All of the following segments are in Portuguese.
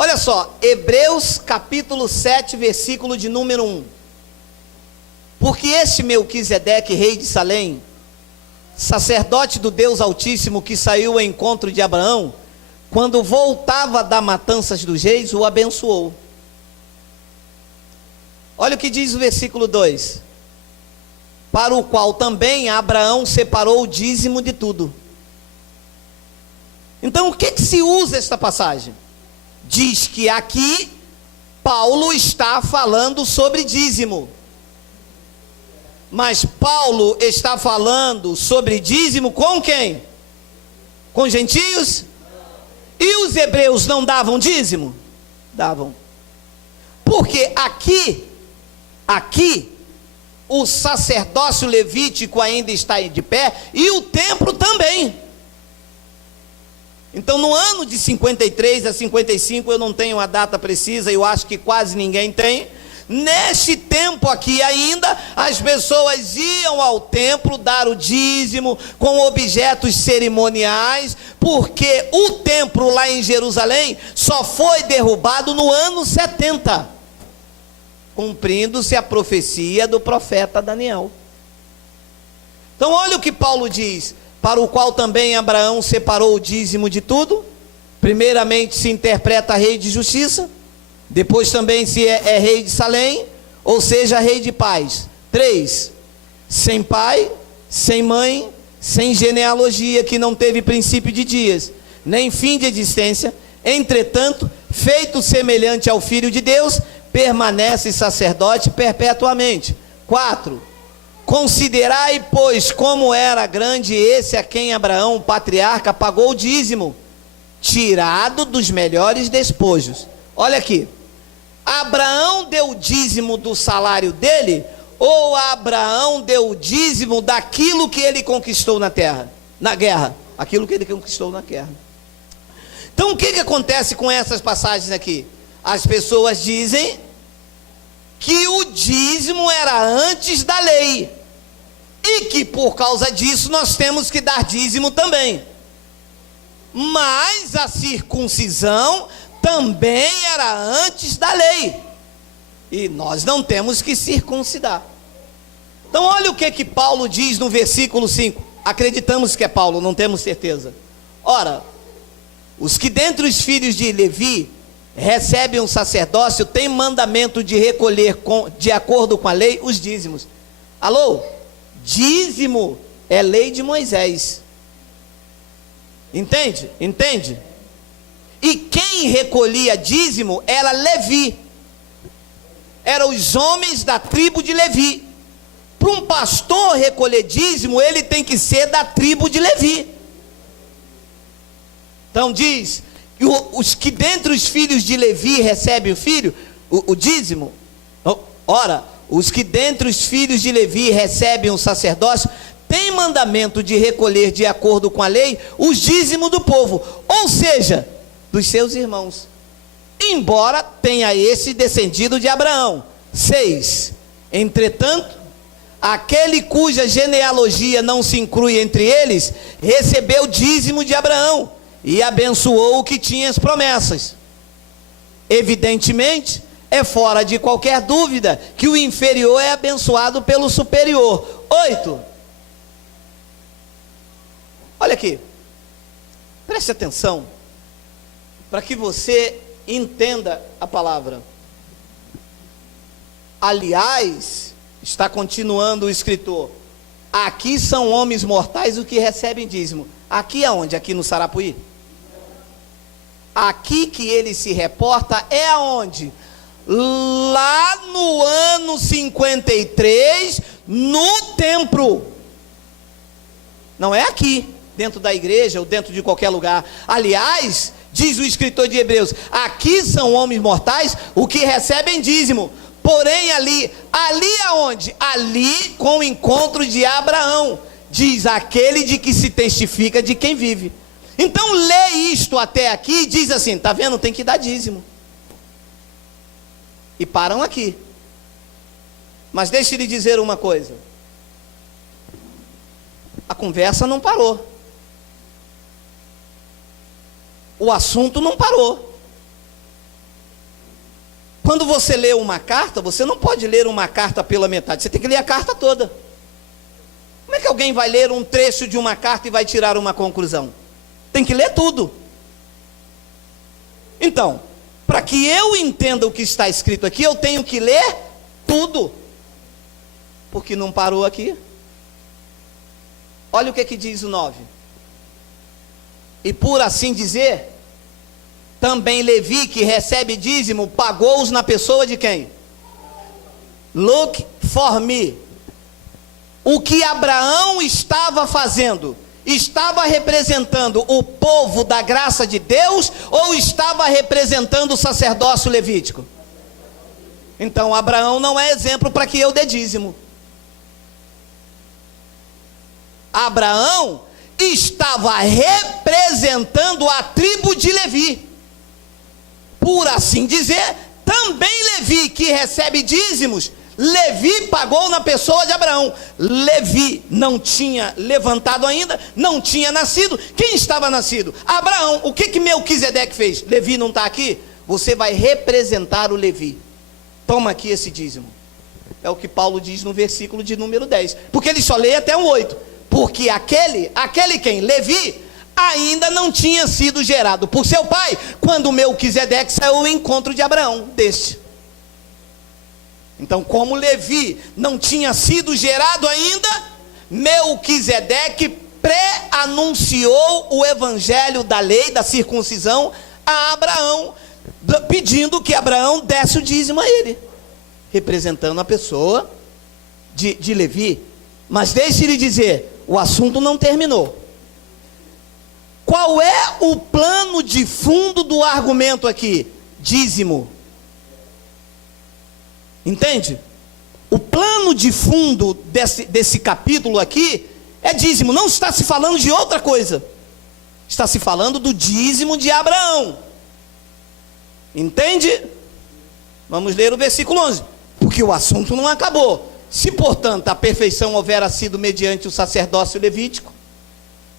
Olha só, Hebreus capítulo 7, versículo de número 1. Porque este Melquisedeque, rei de Salém, sacerdote do Deus Altíssimo, que saiu ao encontro de Abraão, quando voltava da matanças dos reis, o abençoou. Olha o que diz o versículo 2: para o qual também Abraão separou o dízimo de tudo. Então o que se usa esta passagem? Diz que aqui Paulo está falando sobre dízimo. Mas Paulo está falando sobre dízimo com quem? Com gentios? E os hebreus não davam dízimo? Davam. Porque aqui o sacerdócio levítico ainda está de pé e o templo também. Então no ano de 53 a 55, eu não tenho a data precisa, eu acho que quase ninguém tem. Neste tempo aqui ainda, as pessoas iam ao templo dar o dízimo com objetos cerimoniais, porque o templo lá em Jerusalém só foi derrubado no ano 70, cumprindo-se a profecia do profeta Daniel. Então olha o que Paulo diz: para o qual também Abraão separou o dízimo de tudo. Primeiramente se interpreta rei de justiça, depois também se é rei de Salém, ou seja, rei de paz. 3, sem pai, sem mãe, sem genealogia, que não teve princípio de dias, nem fim de existência, entretanto, feito semelhante ao Filho de Deus, permanece sacerdote perpetuamente. 4, considerai, pois, como era grande esse a quem Abraão, o patriarca, pagou o dízimo, tirado dos melhores despojos. Olha aqui, Abraão deu o dízimo do salário dele, ou Abraão deu o dízimo daquilo que ele conquistou na terra, na guerra, aquilo que ele conquistou na guerra. Então o que acontece com essas passagens aqui? As pessoas dizem que o dízimo era antes da lei, e que por causa disso nós temos que dar dízimo também. Mas a circuncisão também era antes da lei, e nós não temos que circuncidar. Então olha o que Paulo diz no versículo 5. Acreditamos que é Paulo, não temos certeza. Ora, os que dentre os filhos de Levi recebem um sacerdócio têm mandamento de recolher de acordo com a lei os dízimos. Alô? Dízimo é lei de Moisés. Entende? Entende? E quem recolhia dízimo era Levi, eram os homens da tribo de Levi. Para um pastor recolher dízimo, ele tem que ser da tribo de Levi. Então diz, os que dentre os filhos de Levi recebem o dízimo, ora, os que dentre os filhos de Levi recebem o sacerdócio, tem mandamento de recolher de acordo com a lei os dízimos do povo, ou seja, dos seus irmãos, embora tenha esse descendido de Abraão. 6, entretanto, aquele cuja genealogia não se inclui entre eles, recebeu dízimo de Abraão, e abençoou o que tinha as promessas. Evidentemente, é fora de qualquer dúvida que o inferior é abençoado pelo superior. 8, olha aqui, preste atenção, para que você entenda a palavra. Aliás, está continuando o escritor, aqui são homens mortais os que recebem dízimo. Aqui aonde? Aqui no Sarapuí? Aqui que ele se reporta é aonde? Lá no ano 53, no templo. Não é aqui, dentro da igreja ou dentro de qualquer lugar. Aliás, diz o escritor de Hebreus, aqui são homens mortais o que recebem dízimo. Porém ali aonde? Ali com o encontro de Abraão, diz aquele de que se testifica de quem vive. Então lê isto até aqui e diz assim, está vendo? Tem que dar dízimo. E param aqui. Mas deixe eu lhe dizer uma coisa, a conversa não parou, o assunto não parou. Quando você lê uma carta, você não pode ler uma carta pela metade, você tem que ler a carta toda. Como é que alguém vai ler um trecho de uma carta e vai tirar uma conclusão? Tem que ler tudo. Então, para que eu entenda o que está escrito aqui, eu tenho que ler tudo. Porque não parou aqui. Olha o que diz o 9. E por assim dizer, também Levi, que recebe dízimo, pagou-os na pessoa de quem? Look for me. O que Abraão estava fazendo? Estava representando o povo da graça de Deus ou estava representando o sacerdócio levítico? Então Abraão não é exemplo para que eu dê dízimo. Abraão estava representando a tribo de Levi. Por assim dizer, também Levi, que recebe dízimos, Levi pagou na pessoa de Abraão. Levi não tinha levantado ainda, não tinha nascido. Quem estava nascido? Abraão. O que Melquisedeque fez? Levi não está aqui? Você vai representar o Levi. Toma aqui esse dízimo. É o que Paulo diz no versículo de número 10. Porque ele só lê até o 8. Porque aquele quem? Levi, ainda não tinha sido gerado por seu pai, quando Melquisedeque saiu ao encontro de Abraão, deste. Então, como Levi não tinha sido gerado ainda, Melquisedeque pré-anunciou o evangelho da lei, da circuncisão, a Abraão, pedindo que Abraão desse o dízimo a ele, representando a pessoa de Levi. Mas deixe-lhe dizer, o assunto não terminou. Qual é o plano de fundo do argumento aqui? Dízimo. Entende? O plano de fundo desse capítulo aqui é dízimo. Não está se falando de outra coisa. Está se falando do dízimo de Abraão. Entende? Vamos ler o versículo 11. Porque o assunto não acabou. Se, portanto, a perfeição houvera sido mediante o sacerdócio levítico,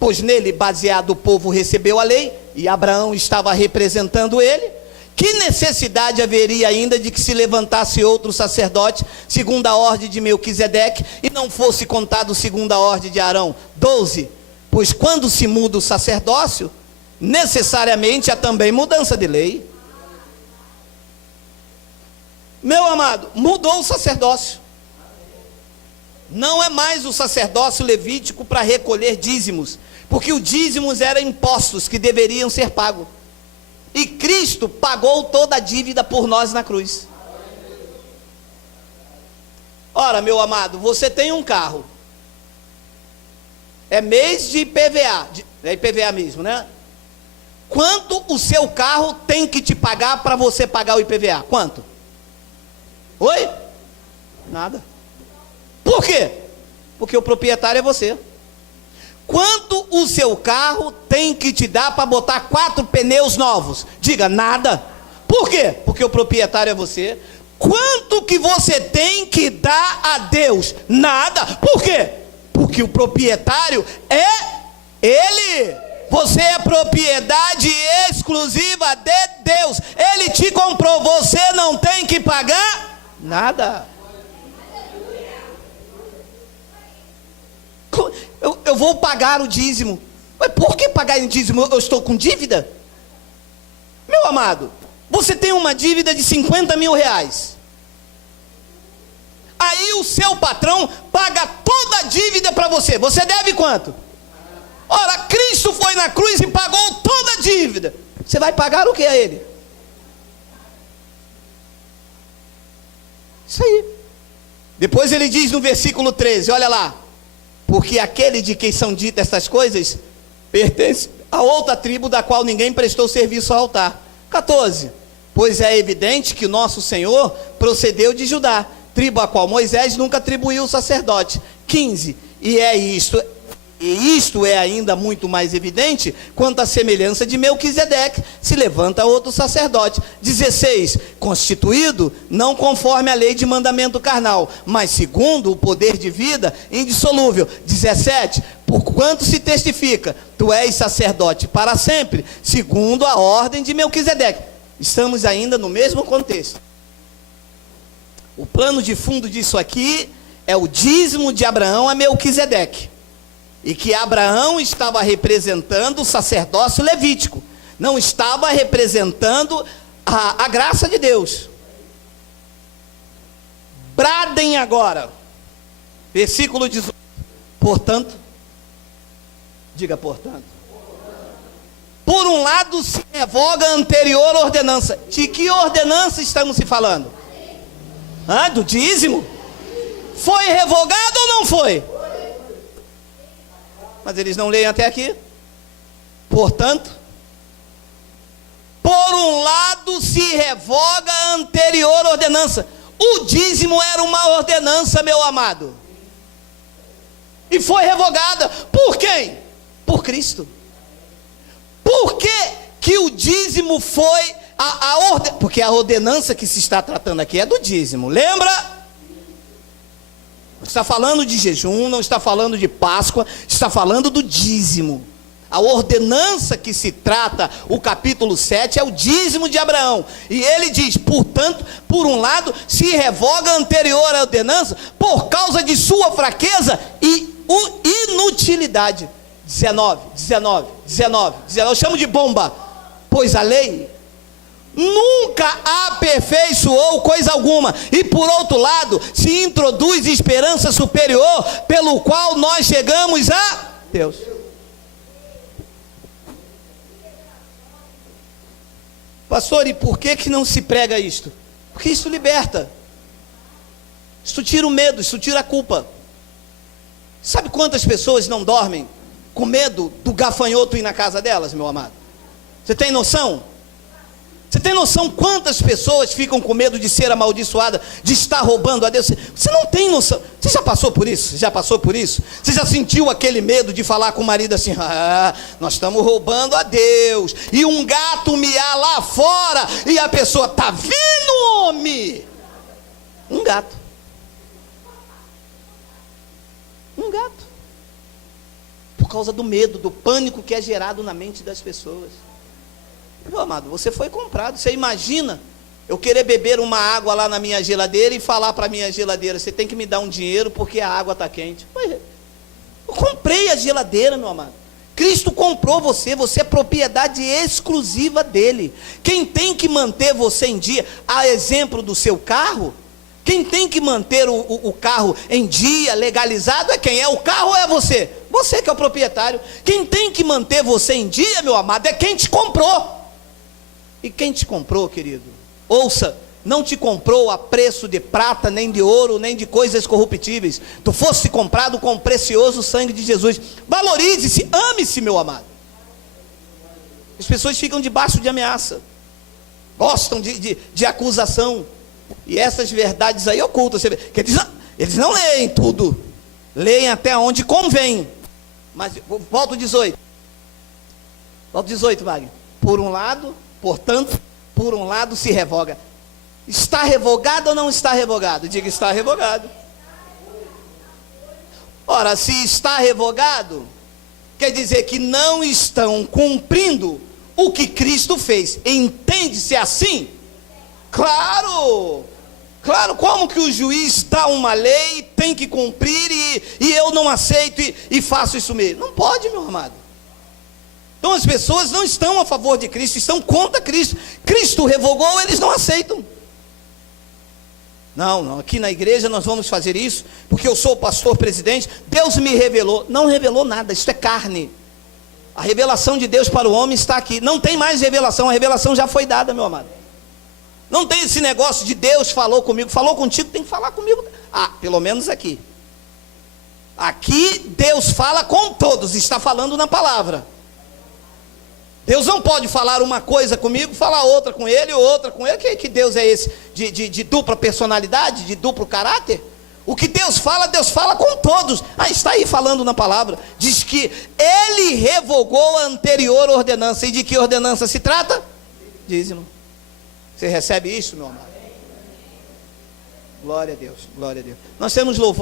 pois nele baseado o povo recebeu a lei, e Abraão estava representando ele, que necessidade haveria ainda de que se levantasse outro sacerdote, segundo a ordem de Melquisedeque, e não fosse contado segundo a ordem de Arão? 12. Pois quando se muda o sacerdócio, necessariamente há também mudança de lei. Meu amado, mudou o sacerdócio. Não é mais o sacerdócio levítico para recolher dízimos, porque os dízimos eram impostos que deveriam ser pagos. E Cristo pagou toda a dívida por nós na cruz. Ora, meu amado, você tem um carro. É mês de IPVA, é IPVA mesmo, né? Quanto o seu carro tem que te pagar para você pagar o IPVA? Quanto? Oi? Nada. Por quê? Porque o proprietário é você. Quanto o seu carro tem que te dar para botar 4 pneus novos? Diga, nada. Por quê? Porque o proprietário é você. Quanto que você tem que dar a Deus? Nada. Por quê? Porque o proprietário é Ele. Você é propriedade exclusiva de Deus. Ele te comprou, você não tem que pagar nada. Eu vou pagar o dízimo. Mas por que pagar o dízimo? Eu estou com dívida? Meu amado, você tem uma dívida de 50 mil reais. Aí o seu patrão paga toda a dívida para você. Você deve quanto? Ora, Cristo foi na cruz e pagou toda a dívida. Você vai pagar o que a ele? Isso aí. Depois ele diz no versículo 13, olha lá. Porque aquele de quem são ditas estas coisas pertence a outra tribo da qual ninguém prestou serviço ao altar. 14. Pois é evidente que o nosso Senhor procedeu de Judá, tribo a qual Moisés nunca atribuiu o sacerdote. 15. E isto é ainda muito mais evidente quanto à semelhança de Melquisedeque, se levanta outro sacerdote. 16, constituído não conforme a lei de mandamento carnal, mas segundo o poder de vida indissolúvel. 17, porquanto se testifica, tu és sacerdote para sempre, segundo a ordem de Melquisedeque. Estamos ainda no mesmo contexto. O plano de fundo disso aqui é o dízimo de Abraão a Melquisedeque. E que Abraão estava representando o sacerdócio levítico. Não estava representando a graça de Deus. Bradem agora. Versículo 18. Portanto, diga portanto. Por um lado se revoga a anterior ordenança. De que ordenança estamos se falando? Do dízimo? Foi revogado ou não foi? Mas eles não leem até aqui. Portanto, por um lado se revoga a anterior ordenança. O dízimo era uma ordenança, meu amado. E foi revogada. Por quem? Por Cristo. Por que o dízimo foi porque a ordenança que se está tratando aqui é do dízimo. Lembra? Não está falando de jejum, não está falando de Páscoa, está falando do dízimo. A ordenança que se trata, o capítulo 7, é o dízimo de Abraão. E ele diz, portanto, por um lado, se revoga a anterior ordenança por causa de sua fraqueza e inutilidade. 19, eu chamo de bomba. Pois a lei nunca aperfeiçoou coisa alguma, e por outro lado, se introduz esperança superior, pelo qual nós chegamos a Deus. Pastor, e por que não se prega isto? Porque isso liberta. Isso tira o medo, isso tira a culpa. Sabe quantas pessoas não dormem com medo do gafanhoto ir na casa delas, meu amado? Você tem noção? Você tem noção quantas pessoas ficam com medo de ser amaldiçoada, de estar roubando a Deus? Você não tem noção. Você já passou por isso? Já passou por isso? Você já sentiu aquele medo de falar com o marido assim, nós estamos roubando a Deus, e um gato miar lá fora, e a pessoa, tá vendo, homem? Um gato. Por causa do medo, do pânico que é gerado na mente das pessoas. Meu amado, você foi comprado. Você imagina eu querer beber uma água lá na minha geladeira e falar para a minha geladeira, você tem que me dar um dinheiro porque a água está quente. Eu comprei a geladeira, meu amado. Cristo comprou você, você é propriedade exclusiva dele. Quem tem que manter você em dia, a exemplo do seu carro, quem tem que manter o carro em dia, legalizado, é quem? É o carro ou é você? Você que é o proprietário. Quem tem que manter você em dia, meu amado, é quem te comprou. E quem te comprou, querido? Ouça, não te comprou a preço de prata, nem de ouro, nem de coisas corruptíveis. Tu foste comprado com o precioso sangue de Jesus. Valorize-se, ame-se, meu amado. As pessoas ficam debaixo de ameaça, gostam de acusação. E essas verdades aí ocultas, você vê, que eles não leem tudo, leem até onde convém. Mas volta o 18. Volta o 18, Wagner. Por um lado, portanto, por um lado se revoga. Está revogado ou não está revogado? Diga, está revogado. Ora, se está revogado, quer dizer que não estão cumprindo o que Cristo fez. Entende-se assim? Claro, como que o juiz dá uma lei, tem que cumprir, e eu não aceito e faço isso mesmo? Não pode, meu amado. Então as pessoas não estão a favor de Cristo, estão contra Cristo. Cristo revogou, eles não aceitam. Não, aqui na igreja nós vamos fazer isso, porque eu sou o pastor presidente, Deus me revelou. Não revelou nada, isso é carne. A revelação de Deus para o homem está aqui. Não tem mais revelação, a revelação já foi dada, meu amado. Não tem esse negócio de Deus falou comigo, falou contigo, tem que falar comigo. Pelo menos aqui. Aqui Deus fala com todos, está falando na palavra. Deus não pode falar uma coisa comigo, falar outra com ele, outra com ele. Que Deus é esse? De dupla personalidade, de duplo caráter? O que Deus fala com todos. Está aí falando na palavra. Diz que ele revogou a anterior ordenança. E de que ordenança se trata? Dízimo. Você recebe isso, meu amado? Glória a Deus, glória a Deus. Nós temos louvor.